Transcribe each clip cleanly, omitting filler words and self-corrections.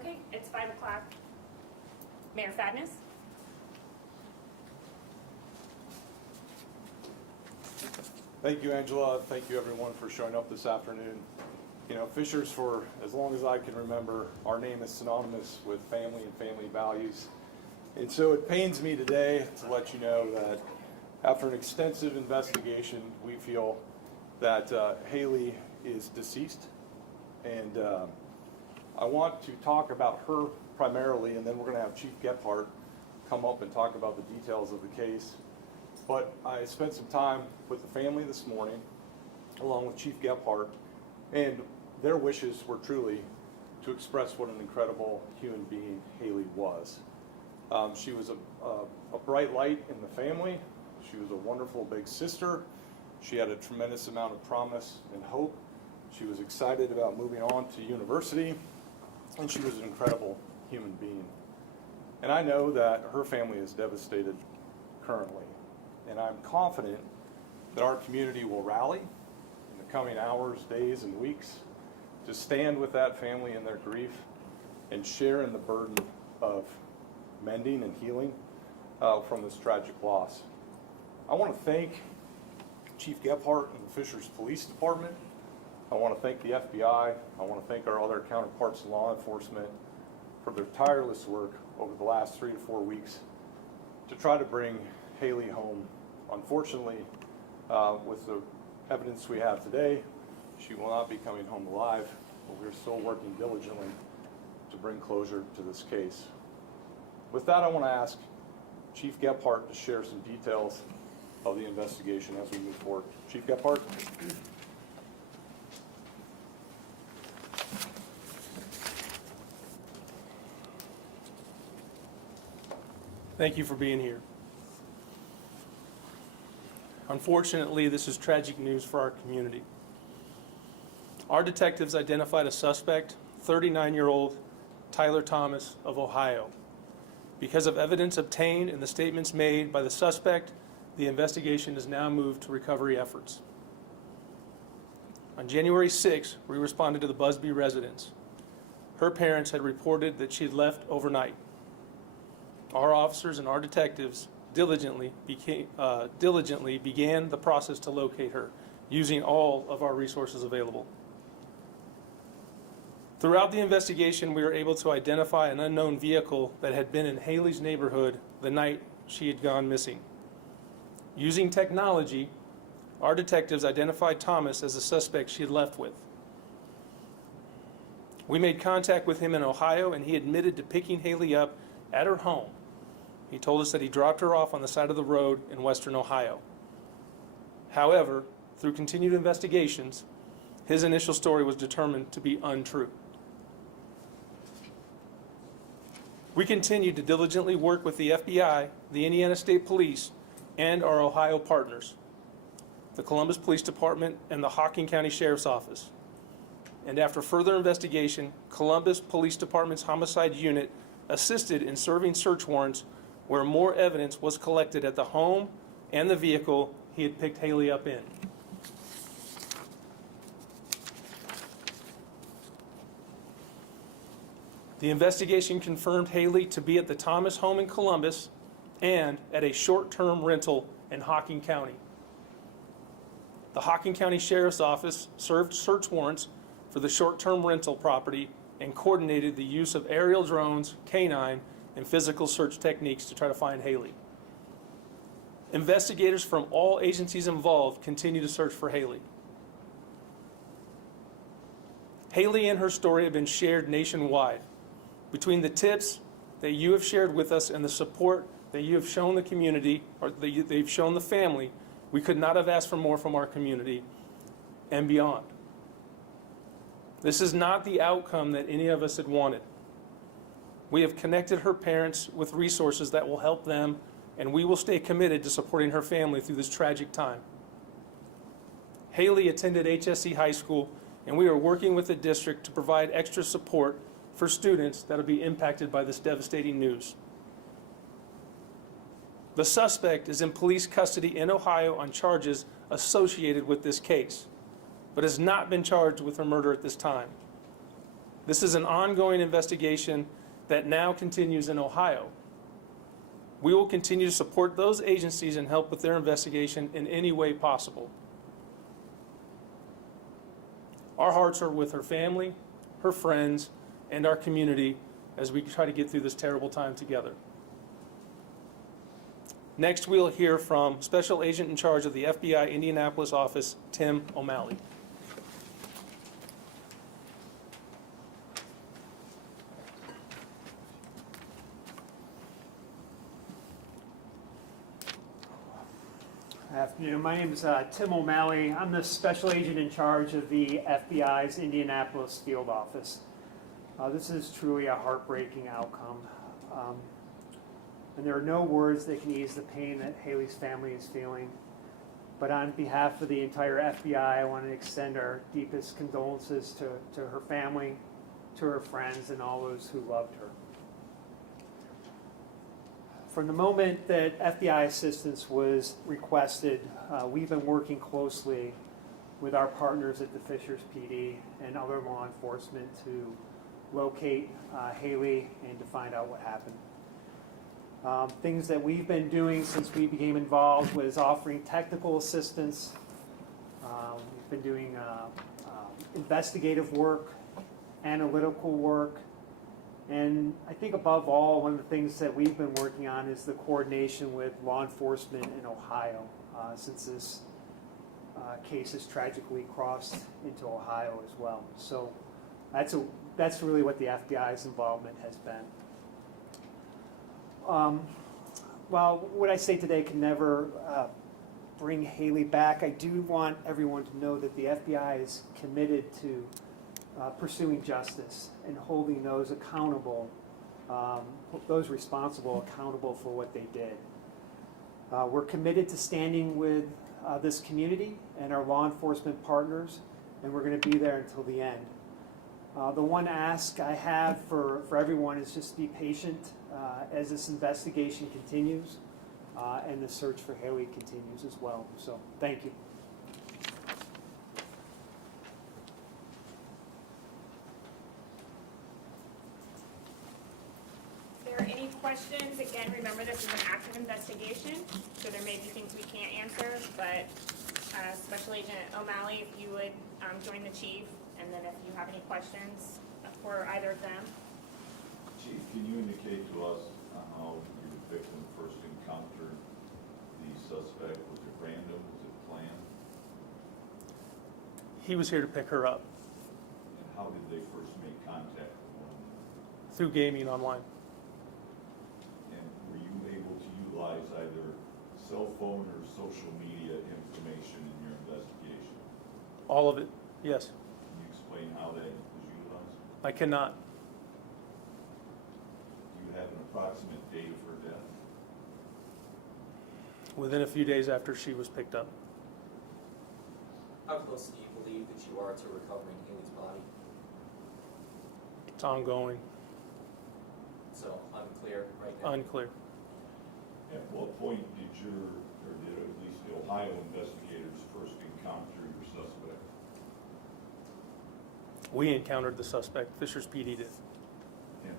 Okay, it's 5 o'clock. Mayor Fadness? Thank you, Angela. Thank you, everyone, for showing up this afternoon. You know, Fishers, for as long as I can remember, our name is synonymous with family and family values. And so it pains me today to let you know that after an extensive investigation, we feel that Hailey is deceased. And I want to talk about her primarily, and then we're going to have Chief Gephardt come up and talk about the details of the case. But I spent some time with the family this morning, along with Chief Gephardt, and their wishes were truly to express what an incredible human being Hailey was. She was a bright light in the family. She was a wonderful big sister. She had a tremendous amount of promise and hope. She was excited about moving on to university, and she was an incredible human being. And I know that her family is devastated currently, and I'm confident that our community will rally in the coming hours, days, and weeks to stand with that family in their grief and share in the burden of mending and healing from this tragic loss. I want to thank Chief Gephardt and the Fishers Police Department. I want to thank the FBI. I want to thank our other counterparts in law enforcement for their tireless work over the last 3 to 4 weeks to try to bring Hailey home. Unfortunately, with the evidence we have today, she will not be coming home alive, but we're still working diligently to bring closure to this case. With that, I want to ask Chief Gephardt to share some details of the investigation as we move forward. Chief Gephardt. Thank you for being here. Unfortunately, this is tragic news for our community. Our detectives identified a suspect, 39-year-old Tyler Thomas of Ohio. Because of evidence obtained and the statements made by the suspect, the investigation is now moved to recovery efforts. On January 6, we responded to the Buzbee residence. Her parents had reported that she had left overnight. Our officers and our detectives diligently began the process to locate her, using all of our resources available. Throughout the investigation, we were able to identify an unknown vehicle that had been in Hailey's neighborhood the night she had gone missing. Using technology, our detectives identified Thomas as the suspect she had left with. We made contact with him in Ohio, and he admitted to picking Hailey up at her home. He told us that he dropped her off on the side of the road in western Ohio. However, through continued investigations, his initial story was determined to be untrue. We continued to diligently work with the FBI, the Indiana State Police, and our Ohio partners, the Columbus Police Department and the Hocking County Sheriff's Office. And after further investigation, Columbus Police Department's homicide unit assisted in serving search warrants where more evidence was collected at the home and the vehicle he had picked Hailey up in. The investigation confirmed Hailey to be at the Thomas home in Columbus and at a short-term rental in Hocking County. The Hocking County Sheriff's Office served search warrants for the short-term rental property and coordinated the use of aerial drones, canine, and physical search techniques to try to find Hailey. Investigators from all agencies involved continue to search for Hailey. Hailey and her story have been shared nationwide. Between the tips that you have shared with us and the support that you have shown the community, or that they've shown the family, we could not have asked for more from our community and beyond. This is not the outcome that any of us had wanted. We have connected her parents with resources that will help them, and we will stay committed to supporting her family through this tragic time. Hailey attended HSC High School, and we are working with the district to provide extra support for students that will be impacted by this devastating news. The suspect is in police custody in Ohio on charges associated with this case, but has not been charged with her murder at this time. This is an ongoing investigation that now continues in Ohio. We will continue to support those agencies and help with their investigation in any way possible. Our hearts are with her family, her friends, and our community as we try to get through this terrible time together. Next, we'll hear from Special Agent in charge of the FBI Indianapolis office, Tim O'Malley. Afternoon. My name is Tim O'Malley. I'm the special agent in charge of the FBI's Indianapolis field office. This is truly a heartbreaking outcome. And there are no words that can ease the pain that Hailey's family is feeling. But on behalf of the entire FBI, I want to extend our deepest condolences to her family, to her friends, and all those who loved her. From the moment that FBI assistance was requested, we've been working closely with our partners at the Fishers PD and other law enforcement to locate Hailey and to find out what happened. Things that we've been doing since we became involved was offering technical assistance. We've been doing investigative work, analytical work, and I think above all, one of the things that we've been working on is the coordination with law enforcement in Ohio, since this case has tragically crossed into Ohio as well. So that's really what the FBI's involvement has been. While what I say today can never bring Hailey back, I do want everyone to know that the FBI is committed to pursuing justice and holding those accountable, those responsible accountable for what they did. We're committed to standing with this community and our law enforcement partners, and we're going to be there until the end. The one ask I have for everyone is just be patient as this investigation continues and the search for Hailey continues as well. So thank you. If there are any questions, again, remember this is an active investigation, so there may be things we can't answer, but Special Agent O'Malley, if you would join the chief, and then if you have any questions for either of them. Chief, can you indicate to us how your victim first encountered the suspect? Was it random? Was it planned? He was here to pick her up And how did they first make contact with one another? through gaming online. And were you able to utilize either cell phone or social media information in your investigation? All of it, yes. Can you explain how that was utilized? I cannot. Do you have an approximate date of her death? Within a few days after she was picked up. How close do you believe that you are to recovering Hailey's body? It's ongoing, So unclear right now. unclear. At what point did at least the Ohio investigators first encounter your suspect? We encountered the suspect, Fishers PD did. And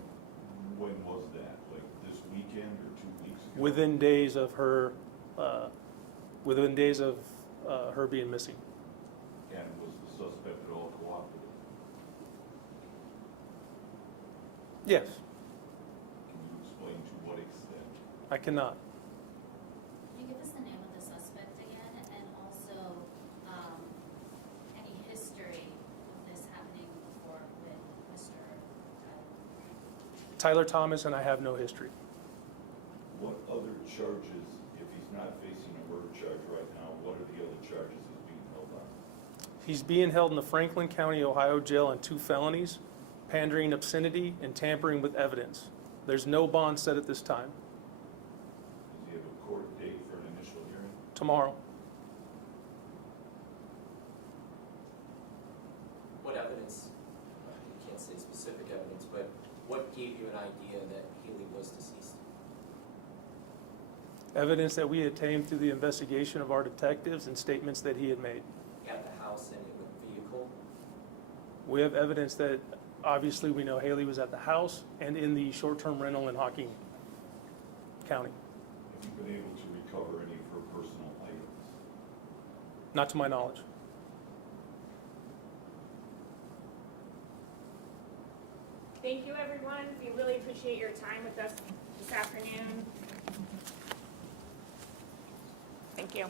when was that? Like this weekend or 2 weeks ago? Within days of her, her being missing. And was the suspect at all cooperative? Yes, Can you explain to what extent? I cannot. Can you give us the name of the suspect again, and also any history of this happening before with Mr. Tyler Thomas and I have no history. What other charges, if he's not facing a murder charge right now, what are the other charges he's being held on? He's being held in the Franklin County, Ohio jail on 2 felonies, pandering obscenity and tampering with evidence. There's no bond set at this time. Does he have a court date for an initial hearing? Tomorrow. What evidence, you can't say specific evidence, but what gave you an idea that Hailey was deceased? Evidence that we obtained through the investigation of our detectives and statements that he had made. At the house and in the vehicle? We have evidence that Obviously, we know Hailey was at the house and in the short-term rental in Hocking County. Have you been able to recover any of her personal items? Not to my knowledge. Thank you, everyone. We really appreciate your time with us this afternoon. Thank you.